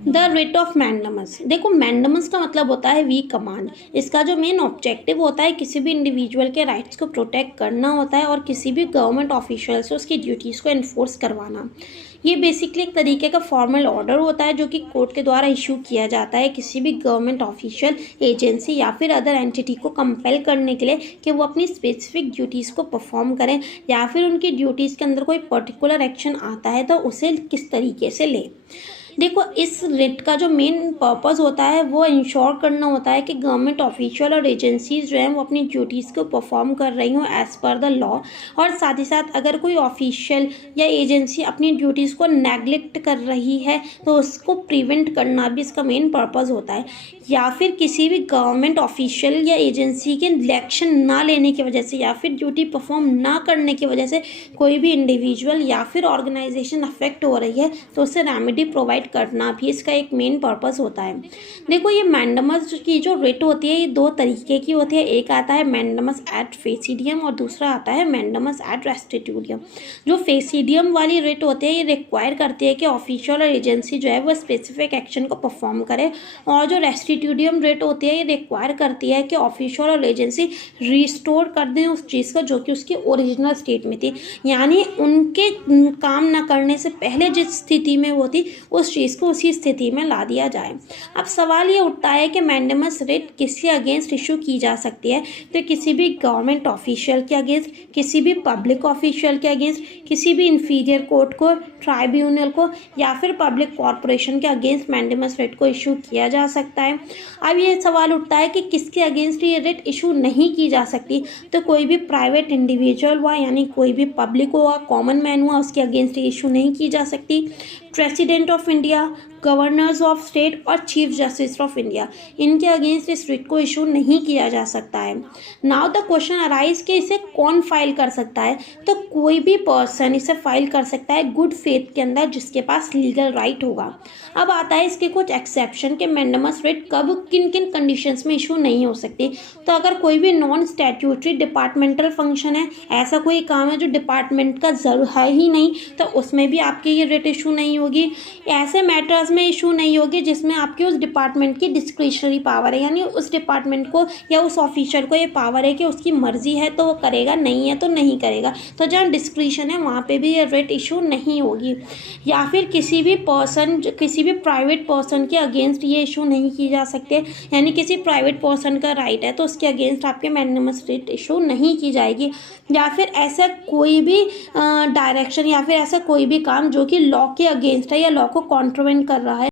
The writ of mandamus. देखो, mandamus का मतलब होता है वी कमांड। इसका जो मेन ऑब्जेक्टिव होता है किसी भी इंडिविजुअल के राइट्स को प्रोटेक्ट करना होता है और किसी भी गवर्नमेंट ऑफिशियल से उसकी ड्यूटीज़ को इन्फोर्स करवाना। ये बेसिकली एक तरीके का फॉर्मल ऑर्डर होता है जो कि कोर्ट के द्वारा इशू किया जाता है किसी भी गवर्नमेंट ऑफिशियल, एजेंसी या फिर अदर एंटिटी को कंपेल करने के लिए कि वो अपनी स्पेसिफिक ड्यूटीज़ को परफॉर्म करें, या फिर उनकी ड्यूटीज़ के अंदर कोई पर्टिकुलर एक्शन आता है तो उसे किस तरीके से लें। देखो, इस रिट का जो मेन पर्पस होता है वो इंश्योर करना होता है कि गवर्नमेंट ऑफिशियल और एजेंसीज जो हैं वो अपनी ड्यूटीज़ को परफॉर्म कर रही हों एज़ पर द लॉ, और साथ ही साथ अगर कोई ऑफिशियल या एजेंसी अपनी ड्यूटीज़ को नेग्लेक्ट कर रही है तो उसको प्रिवेंट करना भी इसका मेन पर्पस होता है। या फिर किसी भी गवर्नमेंट ऑफिशियल या एजेंसी के एक्शन ना लेने की वजह से या फिर ड्यूटी परफॉर्म ना करने की वजह से कोई भी इंडिविजुअल या फिर ऑर्गेनाइजेशन अफेक्ट हो रही है तो उसे रेमेडी प्रोवाइड करना भी इसका एक मेन पर्पस होता है। देखो, ये मैंडमस की जो रिट होती है ये दो तरीके की होती है। एक आता है मैंडमस एट फेसिडियम और दूसरा आता है मैंडमस एट रेस्टिट्यूडियम। जो फेसिडियम वाली रिट होती है ये रिक्वायर करती है कि ऑफिशियल और एजेंसी जो है वो स्पेसिफिक एक्शन को परफॉर्म करे, और जो रेस्टिट्यूडियम रिट होती है ये रिक्वायर करती है कि ऑफिशियल और एजेंसी रिस्टोर कर दें उस चीज़ को जो कि उसकी ओरिजिनल स्टेट में थी, यानी उनके काम न करने से पहले जिस स्थिति में वो थी उस चीज़ को उसी स्थिति में ला दिया जाए। अब सवाल ये उठता है कि मैंडमस रिट किसके अगेंस्ट इशू की जा सकती है, तो किसी भी गवर्नमेंट ऑफिशियल के अगेंस्ट, किसी भी पब्लिक ऑफिशियल के अगेंस्ट, किसी भी इंफीरियर कोर्ट को, ट्राइब्यूनल को या फिर पब्लिक कॉरपोरेशन के अगेंस्ट मैंडमस रिट को इशू किया जा सकता है। अब ये सवाल उठता है कि किसके अगेंस्ट ये रिट इशू नहीं की जा सकती, तो कोई भी प्राइवेट इंडिविजुअल हुआ यानी कोई भी पब्लिक हुआ, कॉमन मैन हुआ, उसके अगेंस्ट इशू नहीं की जा सकती। President of India, governors of state और चीफ जस्टिस ऑफ इंडिया, इनके अगेंस्ट इस रिट को इशू नहीं किया जा सकता है। नाउ द क्वेश्चन अराइज कि इसे कौन फाइल कर सकता है, तो कोई भी पर्सन इसे फाइल कर सकता है गुड फेथ के अंदर जिसके पास लीगल राइट होगा। अब आता है इसके कुछ एक्सेप्शन के मैंडमस रिट कब किन किन कंडीशंस में इशू नहीं हो सकती। तो अगर कोई भी नॉन स्टैट्यूटरी डिपार्टमेंटल फंक्शन है, ऐसा कोई काम है जो डिपार्टमेंट का जरूर है ही नहीं, तो उसमें भी आपकी ये रिट इशू नहीं होगी। ऐसे मैटर्स में इशू नहीं होगी जिसमें आपकी उस डिपार्टमेंट की डिस्क्रिशनरी पावर है, यानी उस डिपार्टमेंट को या उस ऑफिसर को ये पावर है कि उसकी मर्जी है तो वो करेगा, नहीं है तो नहीं करेगा, तो जहाँ डिस्क्रिशन है वहाँ पे भी ये रिट इशू नहीं होगी। या फिर किसी भी पर्सन, किसी भी प्राइवेट पर्सन के अगेंस्ट ये इशू नहीं की जा सकते, यानी किसी प्राइवेट पर्सन का राइट है तो उसके अगेंस्ट आपके मैंडमस रिट इशू नहीं की जाएगी। या फिर ऐसा कोई भी डायरेक्शन या फिर ऐसा कोई भी काम जो कि लॉ के अगेंस्ट है या लॉ को कॉन्ट्रोवेंट कर रहा है